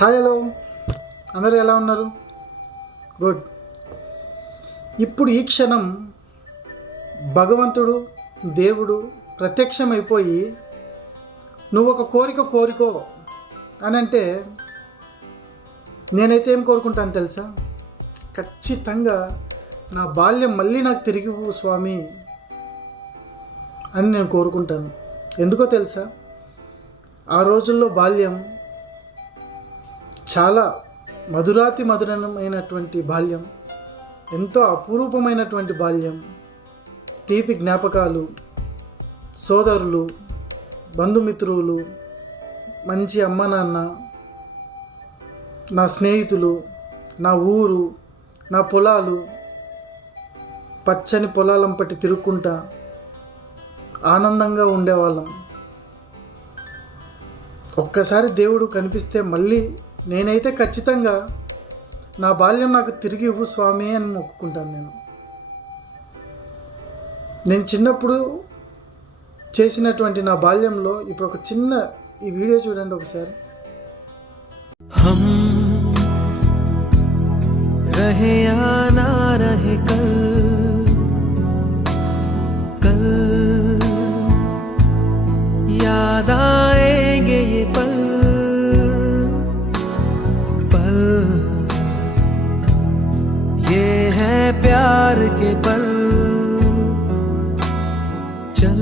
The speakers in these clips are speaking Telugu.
Hi hello. అందరూ ఎలా ఉన్నారు? గుడ్. ఇప్పుడు ఈ క్షణం భగవంతుడు దేవుడు ప్రత్యక్షమైపోయి నువ్వు ఒక కోరిక కోరుకో అని అంటే నేనైతే ఏం కోరుకుంటాను తెలుసా? ఖచ్చితంగా నా బాల్యం మళ్ళీ నాకు తిరిగి స్వామి అని నేను కోరుకుంటాను. ఎందుకో తెలుసా? ఆ రోజుల్లో బాల్యం చాలా మధురాతి మధురమైనటువంటి బాల్యం ఎంతో అపురూపమైనటువంటి బాల్యం తీపి జ్ఞాపకాలు సోదరులు బంధుమిత్రులు మంచి అమ్మ నాన్న నా స్నేహితులు నా ఊరు నా పొలాలు పచ్చని పొలాలంపటి తిరుక్కుంటా ఆనందంగా ఉండేవాళ్ళం. ఒక్కసారి దేవుడు కనిపిస్తే మళ్ళీ నేనైతే ఖచ్చితంగా నా బాల్యం నాకు తిరిగి ఇవ్వు స్వామి అని మొక్కుకుంటాను నేను. నేను చిన్నప్పుడు చేసినటువంటి నా బాల్యంలో ఇప్పుడు ఒక చిన్న ఈ వీడియో చూడండి ఒకసారి. రహే రహే కల్ యాదా चल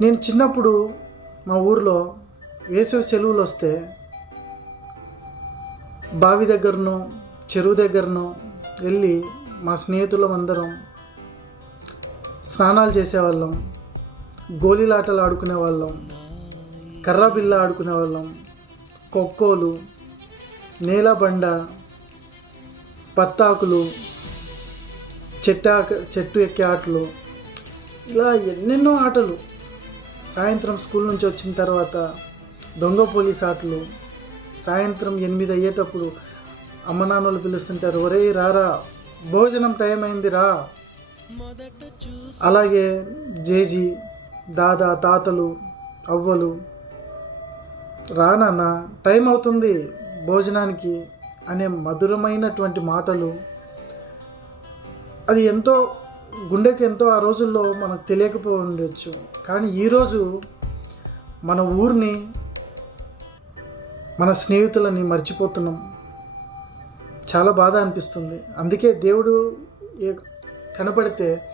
నేను చిన్నప్పుడు మా ఊర్లో వేసవి సెలవులు వస్తే బావి దగ్గరనో చెరువు దగ్గరనో వెళ్ళి మా స్నేహితులం అందరం స్నానాలు చేసేవాళ్ళం గోళీలాటలు ఆడుకునే వాళ్ళం కర్ర బిల్ల ఆడుకునే వాళ్ళం ఖోఖోలు నేలబండ పత్తాకులు చెట్టు చెట్టు ఎక్కే ఆటలు ఇలా ఎన్నెన్నో ఆటలు. సాయంత్రం స్కూల్ నుంచి వచ్చిన తర్వాత దొంగ పోలీస్ ఆటలు సాయంత్రం ఎనిమిది అయ్యేటప్పుడు అమ్మ నాన్నలు పిలుస్తుంటారు ఒరేయ్ రారా భోజనం టైం అయింది రా. అలాగే జేజీ దాదా తాతలు అవ్వలు రా నాన్న టైం అవుతుంది భోజనానికి అనే మధురమైనటువంటి మాటలు. అది ఎంతో గుండెకి ఎంతో ఆ రోజుల్లో మనకు తెలియకపో ఉండొచ్చు కానీ ఈరోజు మన ఊరిని మన స్నేహితులని మర్చిపోతున్నాం. చాలా బాధ అనిపిస్తుంది. అందుకే దేవుడు కనపడితే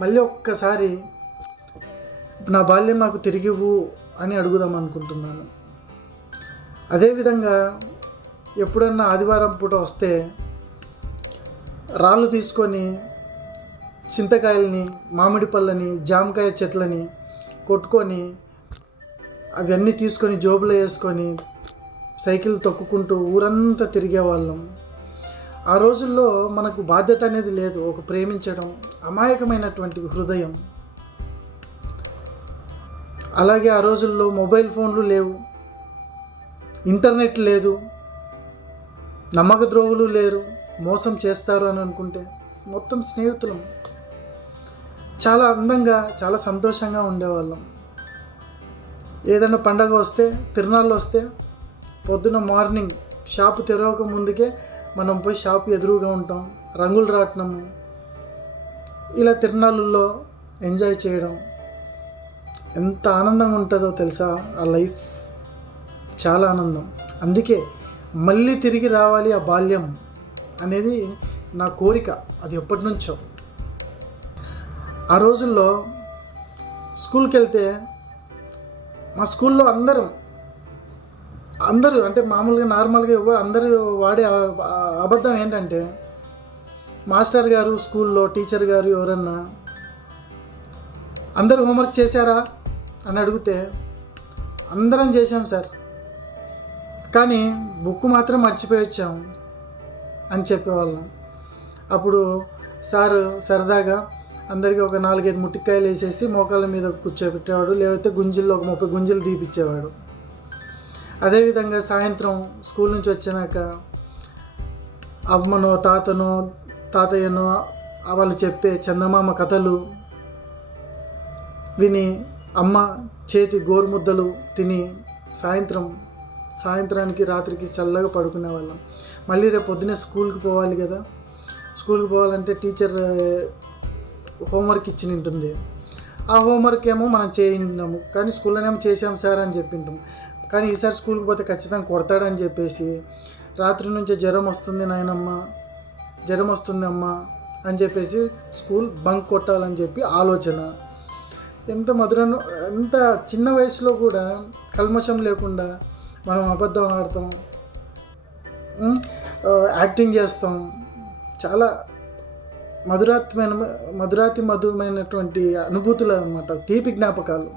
మళ్ళీ ఒక్కసారి నా బాల్యం నాకు తిరిగివు అని అడుగుదాం అనుకుంటున్నాను. అదేవిధంగా ఎప్పుడన్నా ఆదివారం పూట వస్తే రాళ్ళు తీసుకొని చింతకాయలని మామిడి పళ్ళని జామకాయ చెట్లని కొట్టుకొని అవన్నీ తీసుకొని జోబులో వేసుకొని సైకిల్ తొక్కుకుంటూ ఊరంతా తిరిగేవాళ్ళం. ఆ రోజుల్లో మనకు బాధ్యత అనేది లేదు ఒక ప్రేమించడం అమాయకమైనటువంటి హృదయం. అలాగే ఆ రోజుల్లో మొబైల్ ఫోన్లు లేవు ఇంటర్నెట్ లేదు నమ్మక ద్రోహులు లేరు మోసం చేస్తారు అని అనుకుంటే మొత్తం స్నేహితులం. చాలా అందంగా చాలా సంతోషంగా ఉండేవాళ్ళం. ఏదైనా పండగ వస్తే తిరునాళ్ళు వస్తే పొద్దున మార్నింగ్ షాపు తెరవక ముందుకే మనం పోయి షాపు ఎదురుగా ఉంటాం. రంగులు రాట్నము. ఇలా తిరునాళ్ళల్లో ఎంజాయ్ చేయడం. ఎంత ఆనందంగా ఉంటుందో తెలుసా? ఆ లైఫ్ చాలా ఆనందం. అందుకే మళ్ళీ తిరిగి రావాలి ఆ బాల్యం అనేది నా కోరిక. అది ఎప్పటి నుంచో. ఆ రోజుల్లో స్కూల్కి వెళ్తే మా స్కూల్లో అందరం అందరూ అంటే మామూలుగా నార్మల్గా ఎవరు అందరూ వాడే అబద్ధం ఏంటంటే మాస్టర్ గారు స్కూల్లో టీచర్ గారు ఎవరన్నా అందరూ హోంవర్క్ చేశారా అని అడిగితే అందరం చేశాం సార్. కానీ బుక్ మాత్రం మర్చిపోయి వచ్చాం అని చెప్పేవాళ్ళం. అప్పుడు సారు సరదాగా అందరికీ ఒక నాలుగైదు ముట్టికాయలు వేసేసి మోకాళ్ళ మీద కూర్చోబెట్టేవాడు లేకపోతే గుంజుల్లో ఒక ముప్పై గుంజులు తీపిచ్చేవాడు. అదేవిధంగా సాయంత్రం స్కూల్ నుంచి వచ్చినాక అమ్మనో తాతనో తాతయ్యనో వాళ్ళు చెప్పే చందమామ కథలు విని అమ్మ చేతి గోరుముద్దలు తిని సాయంత్రం సాయంత్రానికి రాత్రికి చల్లగా పడుకునే వాళ్ళం మళ్ళీ రేపు పొద్దునే స్కూల్కి పోవాలి కదా. స్కూల్కి పోవాలంటే టీచర్ హోంవర్క్ ఇచ్చి ఉంటుంది ఆ హోంవర్క్ ఏమో మనం చేయింటాము కానీ స్కూల్లోనేమో చేసాం సార్ అని చెప్పింటాం కానీ ఈసారి స్కూల్కి పోతే ఖచ్చితంగా కొడతాడని చెప్పేసి రాత్రి నుంచి జ్వరం వస్తుంది నాయనమ్మ జ్వరం వస్తుంది అమ్మ అని చెప్పేసి స్కూల్ బంక్ కొట్టాలని చెప్పి ఆలోచన. ఎంత మధురం ఎంత చిన్న వయసులో కూడా కల్మషం లేకుండా మనం అబద్ధం ఆడతాం. యాక్టింగ్ చేస్తాం. చాలా మధురాత్మైన మధురాతి మధురమైనటువంటి అనుభూతులు అనమాట తీపి జ్ఞాపకాలు.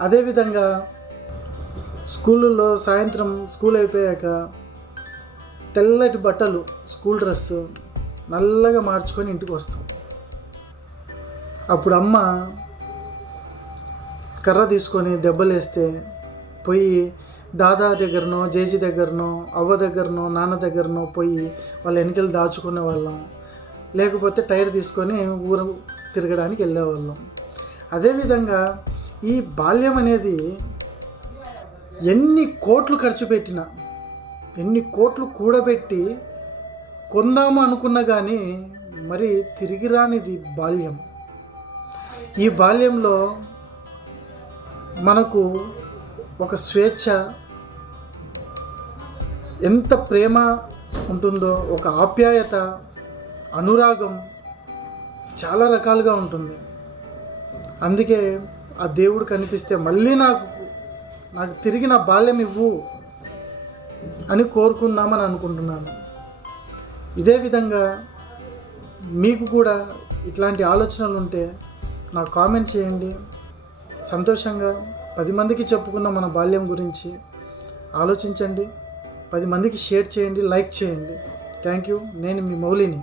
అదేవిధంగా స్కూళ్ళలో సాయంత్రం స్కూల్ అయిపోయాక తెల్లటి బట్టలు స్కూల్ డ్రెస్ నల్లగా మార్చుకొని ఇంటికి వస్తాం. అప్పుడు అమ్మ కర్ర తీసుకొని దెబ్బలేస్తే పోయి దాదా దగ్గరనో జేజీ దగ్గరనో అవ్వ దగ్గరనో నాన్న దగ్గరనో పోయి వాళ్ళ వెనకలు దాచుకునే వాళ్ళం. లేకపోతే టైర్ తీసుకొని ఊరు తిరగడానికి వెళ్ళేవాళ్ళం. అదేవిధంగా ఈ బాల్యం అనేది ఎన్ని కోట్లు ఖర్చు పెట్టినా ఎన్ని కోట్లు కూడబెట్టి కొందాము అనుకున్నా కానీ మరి తిరిగి రానిది బాల్యం. ఈ బాల్యంలో మనకు ఒక స్వేచ్ఛ ఎంత ప్రేమ ఉంటుందో ఒక ఆప్యాయత అనురాగం చాలా రకాలుగా ఉంటుంది. అందుకే ఆ దేవుడు కనిపిస్తే మళ్ళీ నాకు నాకు తిరిగి నా బాల్యం ఇవ్వు అని కోరుకుందామని అనుకుంటున్నాను. ఇదే విధంగా మీకు కూడా ఇట్లాంటి ఆలోచనలు ఉంటే నాకు కామెంట్ చేయండి. సంతోషంగా పది మందికి చెప్పుకున్న మన బాల్యం గురించి ఆలోచించండి. పది మందికి షేర్ చేయండి లైక్ చేయండి. Thank you. నేను మీ మౌలిని.